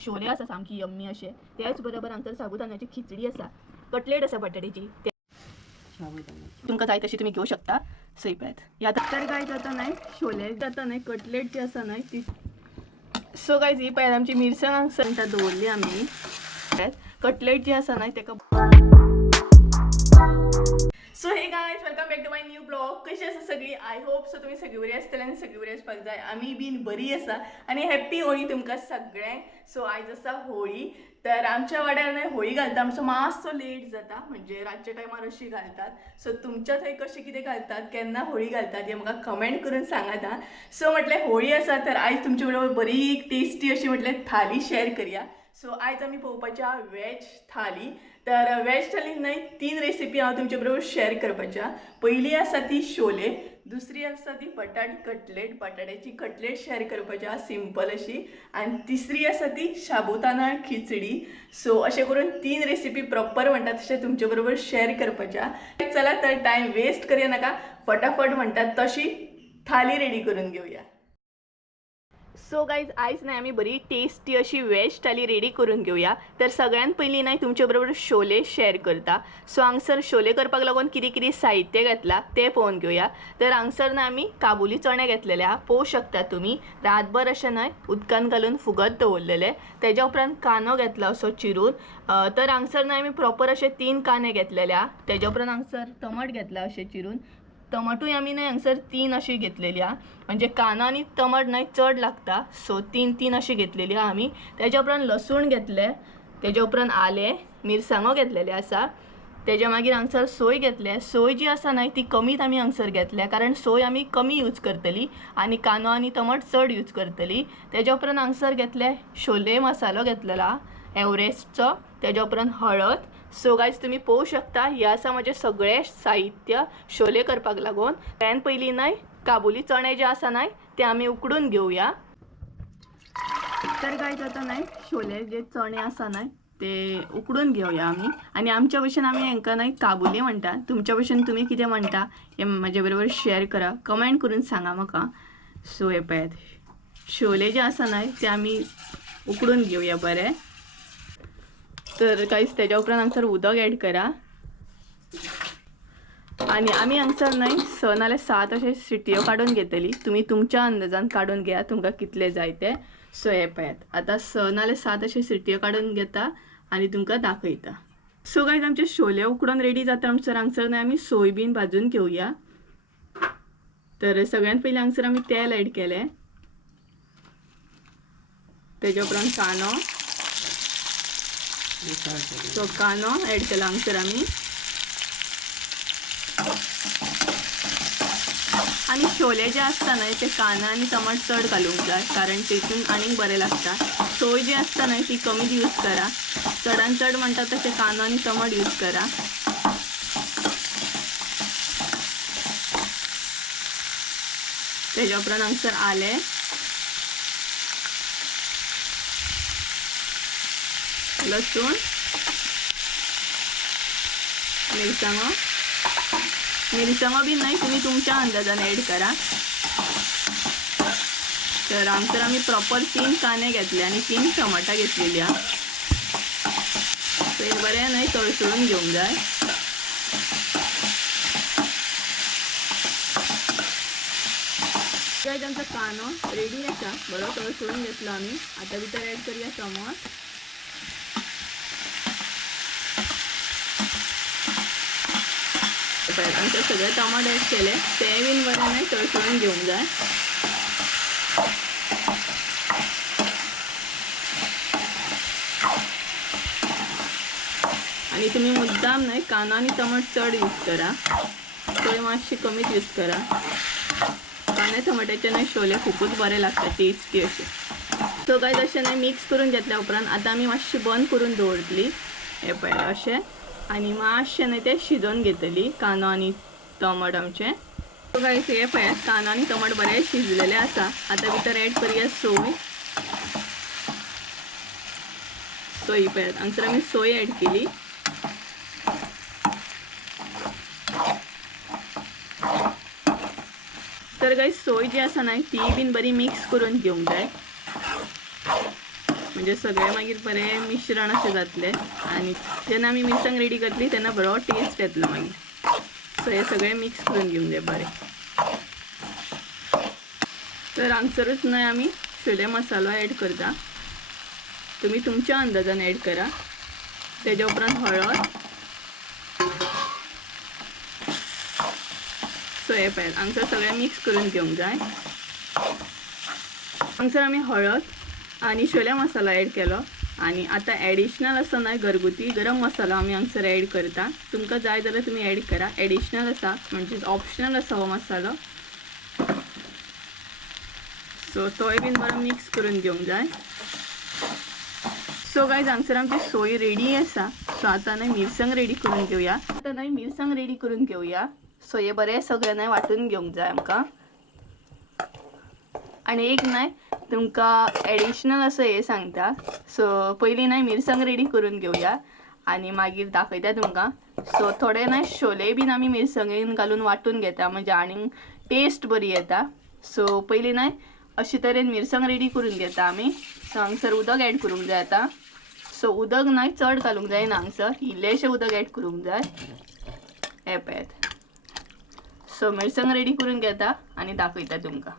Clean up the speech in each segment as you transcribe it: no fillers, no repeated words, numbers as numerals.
छोले आसा सामकी यम्मी असे, त्याच बरोबर हांगसर साबुदाण्याची खिचडी आसा, कटलेट आसा बटाट्याची, तुमकां जाय तशी तुम्ही घेऊ शकता. सई पळयात या तर गायज आता नाही छोले जाता नाही कटलेट जी आसा नाही ती. सो गायज ही पळयात आमची मिरसांग हांगसर दवरली आमी. कटलेट जी आसा नाही तेका. So hey guys welcome back to my new blog. कशी आसा सगळी? आय होप सो तुम्ही सगळी बरी आसतली आनी सगळी बरी आसपाक जाय. आमी बीन बरी आसा आनी हॅप्पी होळी तुमकां सगळ्यांक. सो आयज आसा होळी. तर आमच्या वाड्यार न्हय होळी घालता आमचो मातसो लेट जाता, म्हणजे रातच्या टायमार अशी घालतात. सो तुमच्या थंय कशी कितें घालतात, केन्ना होळी घालतात हे म्हाका कमेंट करून सांगात हा. सो म्हटलें होळी आसा तर आयज तुमचे बरोबर बरी टेस्टी अशी म्हटलें थाली शेअर करूया. सो आयज आमी पळोवपाच्या वेज थाली. तर वेज थालीन न्हय 3 रेसिपी हांव तुमचे बरोबर शेअर करपाच्या. पहिली आसा ती शोले, दुसरी आसा ती बटाट कटलेट, बटाट्याची कटलेट शेअर करपाच्या सिंपल अशी, आणि तिसरी आसा ती शाबुदाना खिचडी. सो अशें करून 3 रेसिपी प्रॉपर म्हणटात तशें तुमचे बरोबर शेअर करपाच्या. चला तर टाइम वेस्ट करूया नाका, फटाफट म्हणटात तशी थाली रेडी करून घेऊया. सो गायज आयज नाही आम्ही बरी टेस्टी अशी वेज थाली रेडी करून घेऊया. तर सगळ्यात पहिली नाही तुमच्या बरोबर शोले शेअर करता. सो हांगसर शोले करपाक लागून कितें कितें साहित्य घेतला ते पळोवन घेऊया. तर हांगसर ना आमी काबुली चणे घेतलेले हा, पळोवं शकता तुम्ही. रातभर अशें न्हय उदकान घालून फुगत दवरलेले. तेज्या उपरांत कांदो घेतला असो चिरून. तर हांगसर ना आमी प्रॉपर अशे 3 कांदे घेतलेले हा. तेज्या उपरांत हांगसर टमाट घेतला अशें चिरून. टमाटूय आमी न्हय हांगसर 3 अशी घेतलेली हा, म्हणजे कांदो आनी टमाट न्हय चड लागता. सो 3 अशी घेतलेली हा आमी. तेज्या उपरांत लसूण घेतले, तेज्या उपरांत आले, मिरसांगो घेतलेले आसा. तेज्या मागीर हांगसर सोय घेतले. सोय जी आसा न्हय ती कमीत आमी हांगसर घेतल्या, कारण सोय आमी कमी यूज करतली आनी कांदो आनी टमाट चड यूज करतली. तेज्या उपरांत हांगसर घेतले शोले मसालो घेतलेला एव्हरेस्टचो. तेज्या उपरांत हळद. सो गायज तुम्ही पळोवं शकता हे आसा म्हजे सगळे साहित्य शोले करपाक लागून. त्यान पयलीं न्हय काबुली चणे जे आसा न्हय ते आमी उकडून घेवया. तर गायज आता न्हय शोले जे चणे आसा न्हय ते उकडून घेवया आमी. आनी आमच्या भशेन आमी हांकां न्हय काबुली म्हणटा. तुमच्या भशेन तुमी कितें म्हणटा हे म्हाजे बरोबर शेअर करा, कमेंट करून सांगा म्हाका. सो हे पळयात शोले जे आसा न्हय ते आमी उकडून घेवया बरें. तर काहीच तेज्या उपरांत हांगसर उदक ॲड करा. आणि आमी हांगसर न्हय 6 नाल्यार 7 अशे सिटयो काडून घेतली. तुम्ही तुमच्या अंदाजान काडून घ्या तुमकां कितले जाय ते. सो हे पळयात आता 6 नाल्यार 7 अशे सिटयो काडून घेता आनी तुमकां दाखयता. सो गायज आमचे शोले उकडून रेडी जाता आमचर हांगसर न्हय आमी सोय बीन भाजून घेवया. तर सगळ्यात पयलीं हांगसर आमी तेल ॲड केलें. तेज्या उपरांत कांदो. सो कांदो ॲड केला हांगसर आमी. आणि शोले जे आसता न्हय ते कांदो आनी टमाट चड घालूंक जाय, कारण तेतून आनीक बरें लागता. सोय जी आसता न्हय ती कमी यूज करा. चडान चड म्हणटा तशें कांदो आनी टमाट यूज करा. तेज्या उपरांत हांगसर आले, लसूण, मिरसांगो बीन न्हय तुम्ही तुमच्या अंदाजान ॲड करा. तर हांगसर आमी प्रॉपर 3 कांदे घेतले आनी 3 टमाटां घेतलेली हा. ते बरें न्हय तळसळून घेवंक जाय. गायज आमचो कांदो रेडी आसा, बरो तळसळून घेतलो आमी. आता भितर ॲड करूया टमाट. आमचे सगळे टमाट ॲड केले, ते बीन बरें न्हय तळसळून घेवंक जाय. आणि तुम्ही मुद्दाम न्हय कांदो आनी टमाट चड यूज करा, सोय मातशी कमीच यूज करा. कांदे टमाट्याचे न्हय शोले खूपच बरे लागता, टेस्टी असे. सो गायज अशें न्हय मिक्स करून घेतल्या उपरांत आता आमी मातशी बंद करून दवरतली. हे पळय अशें. आणि मातशें न्हय ते शिजोवन घेतली कांदो आनी टमाट आमचे. सो गायज हे पळयात कांदो आनी टमाट बरें शिजलेले आसा. आता भितर ॲड करूया सोय. सोय पळयात हांगसर आमी सोय ॲड केली. तर गायज सोय जी आसा न्हय ती बीन बरी मिक्स करून घेवंक जाय. म्हणजे सगळे मागीर बरें मिश्रण अशें जातलें आणि जेन्ना आमी मिरसांग रेडी करतली तेन्ना बरो टेस्ट येतलो मागीर. सो हे सगळें मिक्स करून घेवंक जाय बरें. तर हांगसरूच न्हय आमी छोले मसालो ॲड करता. तुम्ही तुमच्या अंदाजान ॲड करा. तेज्या उपरांत हळद. सो हे पळय हांगसर सगळें मिक्स करून घेवंक जाय. हांगसर आमी हळद आणि छोले मसालो ॲड केलो आणि आता ॲडिशनल असो न्हय घरगुती गरम मसालो आमी हांगसर ॲड करता. तुमकां जाय जाल्यार तुमी ॲड करा. ॲडिशनल आसा म्हणजे ऑप्शनल आसा हो मसालो. सो तोय बीन बरो मिक्स करून घेवंक जाय. सो गायज हांगसर आमची सोय रेडी आसा. सो आता न्हय मिरसांग रेडी करून घेवया. सो हे बरें सगळें न्हय वांटून घेवंक जाय आमकां. आणि एक न्हय तुमकां ॲडिशनल असं हे सांगता. सो पयलीं न्हय मिरसांग रेडी करून घेवया आणि मागीर दाखयता तुमकां. सो थोडे न्हय छोले बीन आमी मिरसांगेन घालून वांटून घेता म्हणजे आनीक टेस्ट बरी येता. सो पयलीं न्हय अशे तरेन मिरसांग रेडी करून घेता आमी. सो हांगसर उदक ॲड करूंक जाय आतां. सो उदक न्हय चड घालूंक जायना हांगसर, इल्लेशें उदक ॲड करूंक जाय. हे पळयात. सो मिरसांग रेडी करून घेता आणि दाखयता तुमकां.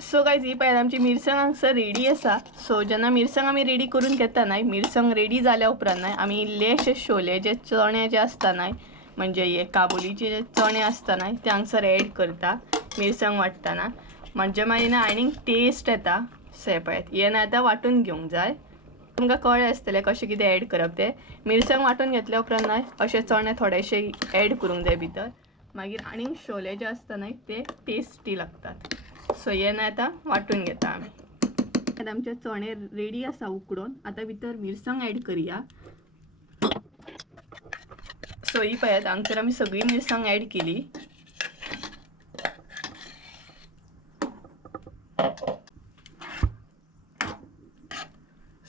सो गायज ही पळयात आमची मिरसांग हांगसर रेडी आसा. सो जेन्ना मिरसांग आमी रेडी करून घेता न्हय मिरसांग रेडी जाल्या उपरांत न्हय आमी इल्लेशे छोले जे चणे जे आसता न्हय म्हणजे हे काबुलीचे जे चणे आसता न्हय ते हांगसर ॲड करता मिरसांग वाटताना. म्हणजे मागीर न्हय आनीक टेस्ट येता. सो हे पळयात हे न्हय आतां वांटून घेवंक जाय. तुमकां कळ्ळें आसतलें कशें कितें ॲड करप तें. मिरसांग वांटून घेतल्या उपरांत न्हय अशे चणे थोडेशे ॲड करूंक जाय भितर. मागीर आनीक छोले जे आसता न्हय ते टेस्टी लागतात. सो हे न्हय आतां वांटून घेता आमी. आतां आमचे चणे रेडी आसा उकडून. आता भितर मिरसांग ॲड करूया. सो ही पळयात हांगसर आमी सगळी मिरसांग ॲड केली.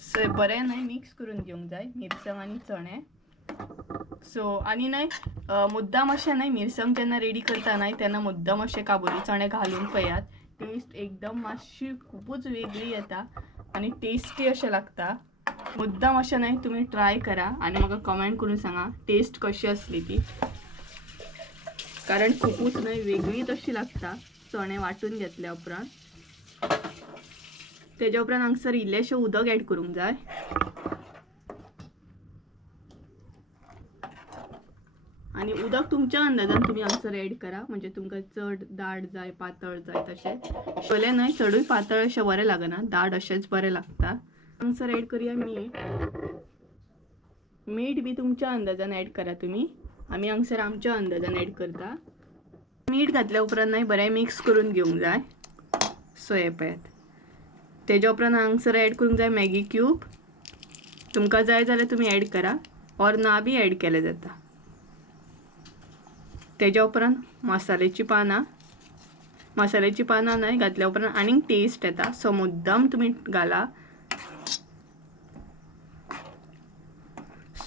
सो बरें न्हय मिक्स करून घेवंक जाय मिरसांग आनी चणे. सो आनी न्हय मुद्दाम अशें न्हय मिरसांग जेन्ना रेडी करता न्हय तेन्ना मुद्दाम अशें काबुली चणे घालून पळयात. टेस्ट एकदम मातशी खूपच वेगळी येता आणि टेस्टी अशें लागता. मुद्दाम अशें न्हय तुम्ही ट्राय करा आणि म्हाका कमेंट करून सांगा टेस्ट कशी असली ती. कारण खूपच न्हय वेगळीच अशी लागता चणे वांटून घेतल्या उपरांत. तेज्या उपरांत हांगसर इल्लेशें उदक ॲड करूंक जाय. आणि उदक तुमच्या अंदाजान तुम्ही हांगसर ॲड करा म्हणजे तुमकां चड दाट जाय पातळ जाय तशें. छोले न्हय चडूय पातळ अशें बरें लागना, दाट अशेंच बरें लागता. हांगसर ॲड करूया मीठ. मीठ बी तुमच्या अंदाजान ॲड करा तुम्ही. आमी हांगसर आमच्या अंदाजान ॲड करता. मीठ घातल्या उपरांत न्हय बरें मिक्स करून घेवंक जाय. सो हे पळयात. तेज्या उपरांत हांगसर ॲड करूंक जाय मॅगी क्यूब. तुमकां जाय जाल्यार तुमी ॲड करा ऑर ना बी ॲड केलें जाता. तेज्या उपरांत मसाल्याची पानां. मसाल्याची पानां न्हय घातल्या उपरांत आनीक टेस्ट येता. सो मुद्दाम तुमी घाला.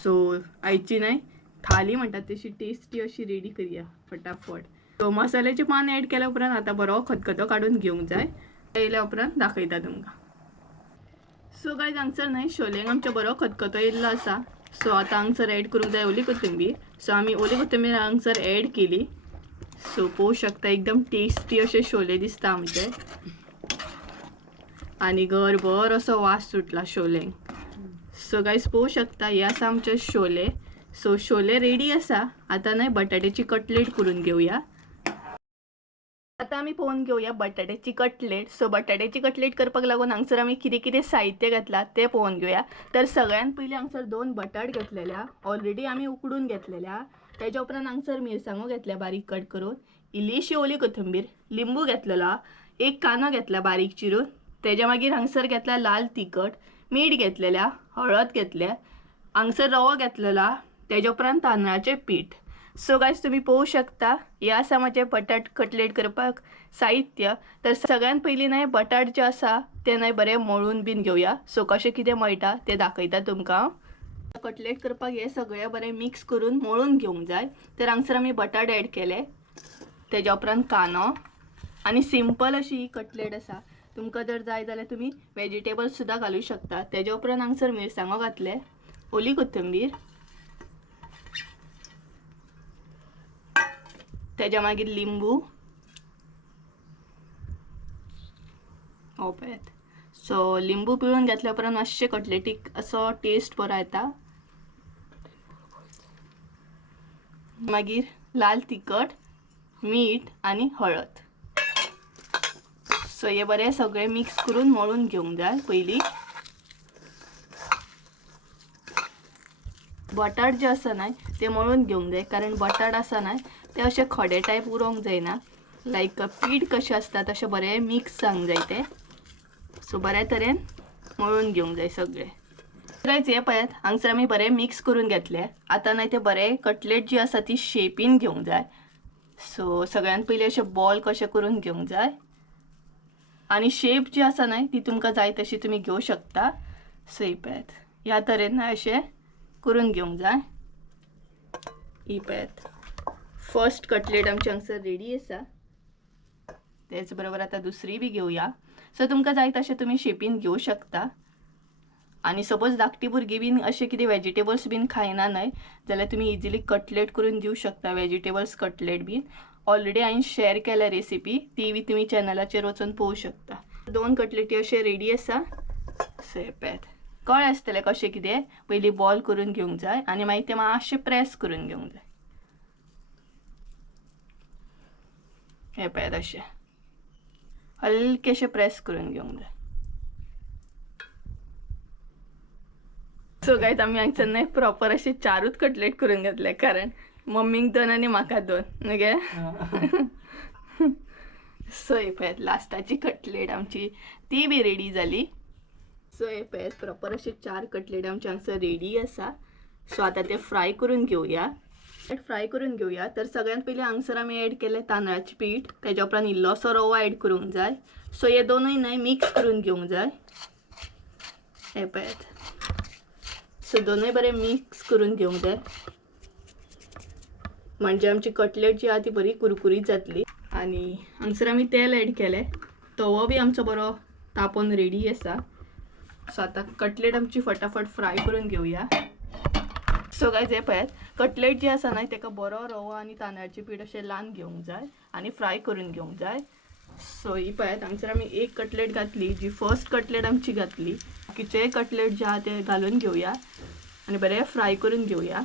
सो आयची न्हय थाली म्हणटात तशी टेस्टी अशी रेडी करूया फटाफट. सो मसाल्याची पान ॲड केल्या उपरांत आता बरो खतखतो काढून घेवंक जाय. येयल्या उपरांत दाखयता तुमकां. सो गायज हांगसर न्हय छोलेंक आमचे बरो खतखतो येयल्लो आसा. सो आता हांगसर ॲड करूंक जाय ओली कोथिंबीर. सो आमी ओली कोथिंबीर हांगसर ॲड केली. सो पळोवंक शकता एकदम टेस्टी अशे छोले दिसता आमचे आणि घरभर असो वास सुटला छोलेंक. सो गायज पळोवंक शकता हे आसा आमचे छोले. सो छोले रेडी आसा. आता न्हय बटाट्याची कटलेट करून घेवया. आता आमी पळोवन घेवया बटाट्याची कटलेट. सो बटाट्याची कटलेट करपाक लागून हांगसर आमी कितें कितें साहित्य घातला ते पळोवन घेवया. तर सगळ्यात पयलीं हांगसर 2 बटाट घेतलेल्या ऑलरेडी आमी उकडून घेतलेल्या. तेज्या उपरांत हांगसर मिरसांगो घेतल्या बारीक कट करून. इल्लीशी ओली कोथिंबीर. लिंबू घेतलेला. एक कांदो घेतला बारीक चिरून. तेज्या मागीर हांगसर घेतला लाल तिखट. मीठ घेतलेल्या. हळद घेतल्या. हांगसर रवो घेतलेला. तेज्या उपरांत तांदळाचें पीठ. सो गायज तुम्ही पळोवंक शकता हे आसा म्हजें बटाट कटलेट करपाक साहित्य. तर सगळ्यात पयलीं न्हय बटाट जे आसा ते न्हय बरें मळून बीन घेवया. सो कशें कितें मळटा तें दाखयता तुमकां. कटलेट करपाक हे सगळें बरें मिक्स करून मळून घेवंक जाय. तर हांगसर आमी बटाट ॲड केले. तेज्या उपरांत कांदो आणि सिंपल अशी ही कटलेट आसा. तुमकां जर जाय जाल्यार तुमी वेजिटेबल्स सुद्दां घालूं शकता. तेज्या उपरांत हांगसर मिरसांगो घातले, ओली कोथिंबीर, तेज्या मागीर लिंबू, पळयात. सो लिंबू पिळून घेतल्या उपरांत मातशे कटलेटीक असो टेस्ट बरो येता. मागीर लाल तिखट, मीठ आणि हळद. सो हे बरें सगळे मिक्स करून मळून घेवंक जाय. पयलीं बटाट जे आसा न्हय ते मळून घेवंक जाय, कारण बटाट आसा न्हय ते अशे खडे टायप उरोंक जायना. लायक पीठ कशें आसता तशें बरें मिक्स जावंक जाय ते. सो बऱ्या तरेन मळून घेवंक जाय सगळे. गायज हे पळयात, हांगसर आमी बरें मिक्स करून घेतले. आतां न्हय ते बरें कटलेट जी आसा ती शेपीन घेवंक जाय. सो सगळ्यान पयलीं अशे बॉल कशे करून घेवंक जाय आणि शेप जी आसा न्हय ती तुमकां जाय तशी तुमी घेवं शकता. सो ही पळयात, ह्या तरेन अशें करून घेवंक जाय. ही पळयात, फर्स्ट कटलेट आमची हांगसर रेडी आसा. तेच बरोबर आता दुसरी बी घेवया. सो तुमकां जाय तशें तुमी शेपीन घेवं शकता. आणि सपोज धाकटी भुरगीं बीन अशें कितें वेजिटेबल्स बीन खायना न्हय जाल्यार तुमी इजिली कटलेट करून दिवं शकता. वेजिटेबल्स कटलेट बीन ऑलरेडी हांवें शेअर केल्या रेसिपी, ती बी तुमी चॅनलाचेर वचून पळोवं शकता. 2 कटलेटी अशे रेडी आसा. सो हे पळयात, कळ्ळें आसतलें कशें कितें. पयलीं बॉल करून घेवंक जाय आनी मागीर ते मातशे प्रेस करून घेवंक जाय. हे पळयात अशें हलकेशे प्रेस करून घेवंक जाय. सो गायज आमी हांगसर न्हय प्रॉपर अशे 4च कटलेट करून घेतले, कारण मम्मीक 2 आनी म्हाका 2 न्हू गे. सो हे पळयात, लास्टाची कटलेट आमची ती बी रेडी जाली. सो हे पळयात, प्रॉपर अशे 4 कटलेट आमचे हांगसर रेडी आसा. सो आतां ते फ्राय करून घेवया. तर सगळ्यांत पयलीं हांगसर आमी एड केले तांदळाचें पीठ, तेज्या उपरांत इल्लोसो रवो एड करूंक जाय. सो हे दोनूय न्हय मिक्स करून घेवंक जाय. हे पळयात, सो दोनूय बरें मिक्स करून घेवंक जाय, म्हणजे आमची कटलेट जी आहा ती बरी कुरकुरीत जातली. आणि हांगसर आमी तेल एड केलें, तवो बी आमचो बरो तापोवन रेडी आसा. सो आतां कटलेट आमची फटाफट फ्राय करून घेवया. सो गायज हे पळयात, कटलेट जी आसा न्हय ताका बरो रवो आनी तांदळाचें पीठ अशें लावन घेवंक जाय आनी फ्राय करून घेवंक जाय. सो ही पळयात, हांगसर आमी एक कटलेट घातली, जी फर्स्ट कटलेट आमची घातली. बाकीचे कटलेट जे आहा ते घालून घेवया आनी बरें फ्राय करून घेवया.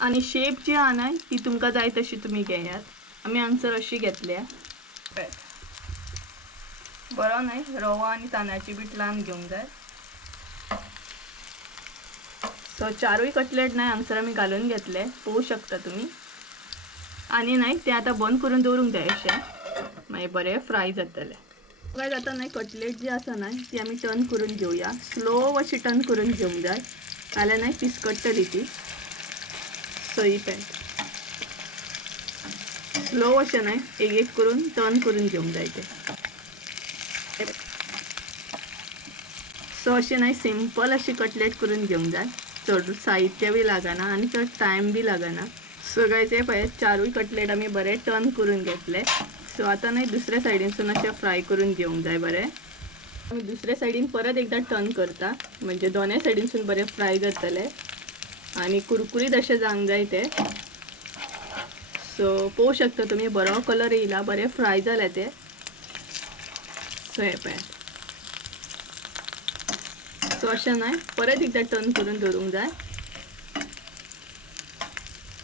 आणि शेप जी आहा न्हय ती तुमकां जाय तशी तुमी घेयात. आमी हांगसर अशी घेतल्या. बरो न्हय रवो आनी तांदळाची पीठ लावन घेवंक जाय. सो 4य कटलेट न्हय हांगसर आमी घालून घेतले, पळोवं शकता तुमी. आनी न्हय ते आतां बंद करून दवरूंक जाय अशें, मागीर बरें फ्राय जातले. गायज आतां न्हय कटलेट जी आसा न्हय ती आमी टर्न करून घेवया. स्लो अशी टर्न करून घेवंक जाय, नाल्यार न्हय पिसकट्टली ती. सो ही पळयात, स्लो अशें न्हय एक एक करून टर्न करून घेवंक जाय ते. सो अशें न्हय सिंपल अशी कटलेट करून घेवंक जाय. चड साहित्य बी लागना आनी चड टायम बी लागना. सो गायज हे पळयात, 4य कटलेट आमी बरें टर्न करून घेतले. सो आतां न्हय दुसऱ्या सायडीनसून अशें फ्राय करून घेवंक जाय बरें. आमी दुसऱ्या सायडीन परत एकदां टर्न करता, म्हणजे दोनूय सायडीनसून बरें फ्राय जातले आनी कुरकुरीत अशें जावंक जाय ते. सो पळोवं शकता तुमी बरो कलर येयला, बरें फ्राय जाले ते. सो हे पळयात, सो अशें न्हय परत एकदां टर्न करून दवरूंक जाय.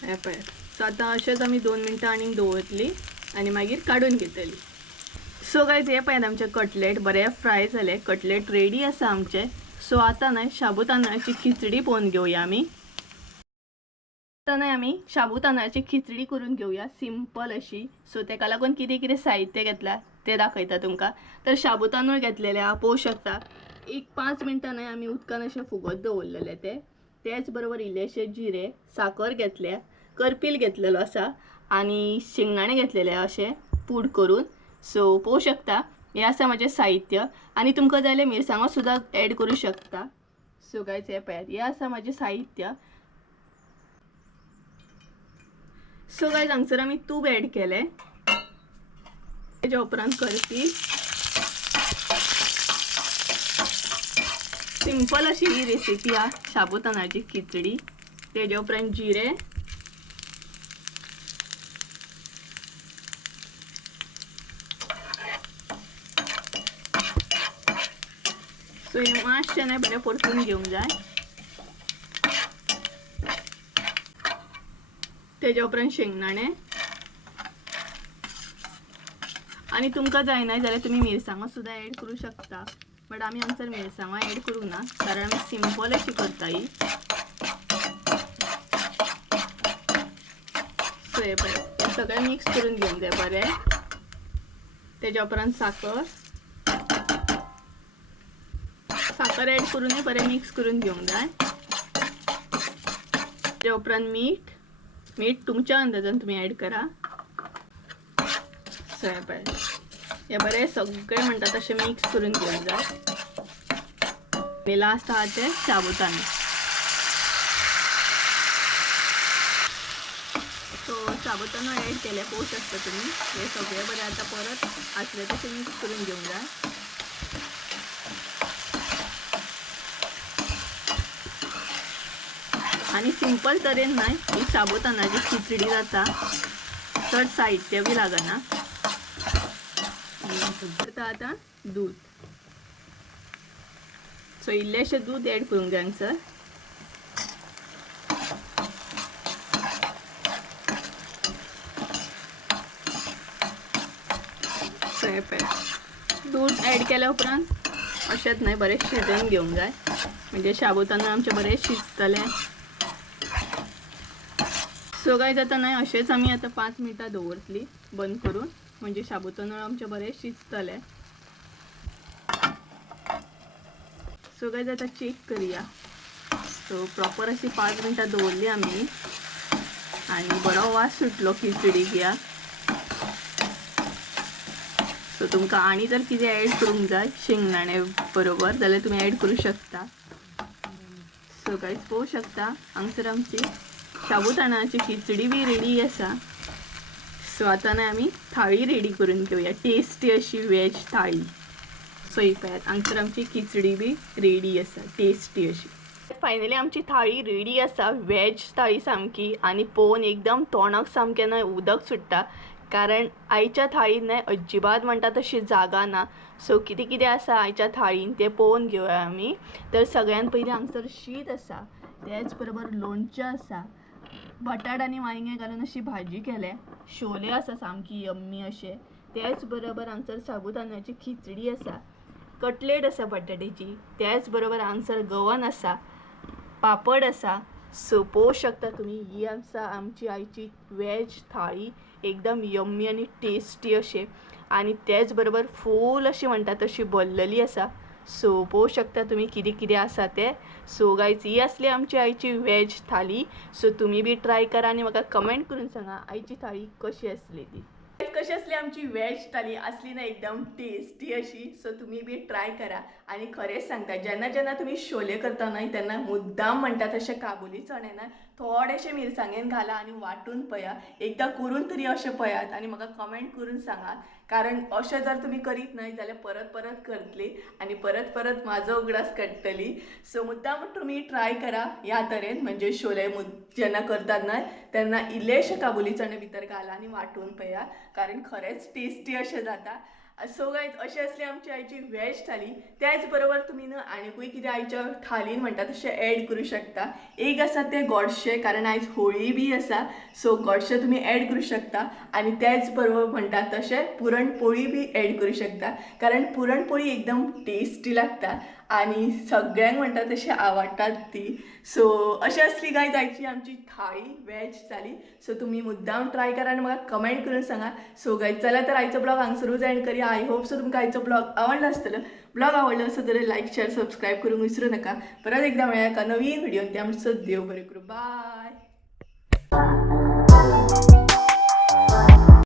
हे पळयात, सो आतां अशेंच आमी 2 मिनटां आनीक दवरतली आनी मागीर काडून घेतली. सो गायज हे पळयात, आमचे कटलेट बरें फ्राय जाले, कटलेट रेडी आसा आमचे. सो आतां न्हय शाबू तांदळाची खिचडी पळोवन घेवया आमी. आतां न्हय आमी शाबू तांदळाची खिचडी करून घेवया, सिंपल अशी. सो तेका लागून कितें कितें साहित्य घेतला ते दाखयता तुमकां. तर शाबू तांदूळ घेतलेले आहा, पळोवं शकता. एक 5 मिनटां न्हय आमी उदकान अशें फुगत दवरलेले ते. तेच बरोबर इल्लेशे जिरे, साकर घेतल्या, करपील घेतलेलो आसा आनी शेंगदाणे घेतलेले अशें पूड करून. सो पळोवं शकता हे आसा म्हजें साहित्य. आनी तुमकां जाय जाल्यार मिरसांगो सुद्दां एड करूं शकता. सो गायज हे पळयात, हे आसा म्हजें साहित्य. सो गायज हांगसर आमी तूप एड केलें तेच्या उपरांत करपी सिंपल अशी ही रेसिपी हा साबुदाण्याची खिचडी. तेच्या उपरांत जिरे, सो हे मातशें न्हय बरें परतून घेवंक जाय. तेच्या उपरांत शेंगदाणे आणि तुमकां जायना जाल्यार तुमी मिरसांगो सुद्दां ऍड करूं शकता. बट आमी हांगसर मिरसांगो ऍड करूंक ना कारण आमी सिंपल अशी करता ही. सो हे पळय सगळें मिक्स करून घेवंक जाय बरें. तेच्या उपरांत साखर ऍड करून बरें मिक्स करून घेवंक जाय. तेच्या उपरांत मीठ तुमच्या अंदाजान तुम्ही ऍड करा. सो हे पळय हे बरें सगळें म्हणटा तशें मिक्स करून घेवंक जाय. आणि लास्ट हा ते साबुदाणे. सो साबुदाणो ऍड केले पळोवंक शकता तुम्ही. हे सगळें बरें आतां परत आसले तशें मिक्स करून घेवंक जाय. आणि सिंपल तरेन न्हय ही साबुदाण्याची खिचडी जाता. चड साहित्य बी लागना. आता दूध. सो इल्लेशें दूध ऍड करूंक जाय हांगसर. सो हे पळय दूध ऍड केल्या उपरांत अशेंच न्हय बरें शिजोवन घेवंक जाय म्हणजे साबुदाणे आमचे बरें शिजतले. सो गायज आता नाही असेच आम्ही आता 5 मिनिटां दवरतली बंद करून म्हणजे साबुदाणे आमचे बरे शिजतले. सो गायज आता चेक करूया. सो प्रॉपर अशी 5 मिनिटां दवरली आम्ही आणि बरो वास सुटलो खिचडीक या. सो तुमकां आनी जर कितें ऍड करूंक जाय शेंगदाणे बरोबर जाल्यार तुम्ही ऍड करू शकता. सो गायज पळोवंक शकता हांगसर आमची साबुदाण्याची खिचडी बी रेडी आसा. सो आता ना आमी थाळी रेडी करून घेऊया टेस्टी अशी वेज थाळी. सो ही पळयात हांगसर आमची खिचडी बी रेडी आसा टेस्टी अशी. फायनली आमची थाळी रेडी आसा वेज थाळी सामकी आणि पळोवन एकदम तोंडाक सामकें न्हय उदक सुट्टा कारण आयच्या थाळीन न्हय अजिबात म्हणटा तशी जागा ना. सो कितें कितें आसा आयच्या थाळीन तें पळोवन घेवया आमी. तर सगळ्यान पयलीं हांगसर शीत आसा तेच बरोबर लोणचें आसा बटाट आनी वांयगे घालून अशी भाजी केल्या. शोले आसा सामकी यम्मी अशे. तेच बरोबर हांगसर साबुदाण्याची खिचडी आसा. कटलेट आसा बटाट्याची. त्याच बरोबर हांगसर गवन आसा पापड आसा. सो पळोवंक शकता तुमी ही आसा आमची आयची वेज थाळी एकदम यम्मी आनी टेस्टी अशे आणि त्याच बरोबर फूल अशी म्हणटा तशी भरलेली आसा. सो पळोवंक शकता तुमी कितें कितें आसा तें. सो गायज ही आसली आमची आयची वेज थाली. सो तुमी बी ट्राय करा आणि म्हाका कमेंट करून सांगा आयची थाळी कशी आसली ती. कशी असली आमची वेज थाली असली ना एकदम टेस्टी अशी. सो तुम्ही बी ट्राय करा आणि खरेंच सांगता जेन्ना जेन्ना तुम्ही शोले करता न्हय तेन्ना मुद्दाम म्हणटा तशें काबुली चणे ना थोडेशे मिरसांगेन घाला आणि वाटून पया. एकदा करून तरी अशें पयात आणि म्हाका कमेंट करून सांगात कारण अशें जर तुम्ही करीत नाही जाल्यार परत परत करतली आणि परत परत म्हाजो उगडास काडटली. सो मुद्दाम तुम्ही ट्राय करा ह्या तरेन म्हणजे शोले जेन्ना करतात न्हय तेन्ना इल्लेशे काबुली चणे भितर घाला आणि वाटून पया कारण खरेंच टेस्टी अशें जाता. सो गायज अशी असली आमची आयची वेज थाली. त्याच बरोबर तुम्ही न आनीकूय कितें आयच्या थालीन म्हणटा तशें ऍड करूं शकता. एक आसा ते गोडशे कारण आयज होळी बी आसा. सो गोडशे तुम्ही ऍड करूं शकता आणि त्याच बरोबर म्हणटा तशें पुरणपोळी बी ऍड करूं शकता कारण पुरणपोळी एकदम टेस्टी लागता आणि सगळ्यांक म्हणटा तशी आवडटात ती. सो अशी असली गायज आयची आमची थाळी वेज थाली. सो तुम्ही मुद्दाम ट्राय करा आणि म्हाका कमेंट करून सांगा. सो गायज चला तर आयचो ब्लॉग हांगसरूच एंड करूया. आय होप सो तुमकां आयचो ब्लॉग आवडला आसतलो. ब्लॉग आवडलो आसत जाल्यार लायक शेअर सबस्क्राईब करूंक विसरू नका. परत एकदा मेळया एका नवीन व्हिडिओन. ते आमचो देव बरें करूं. बाय.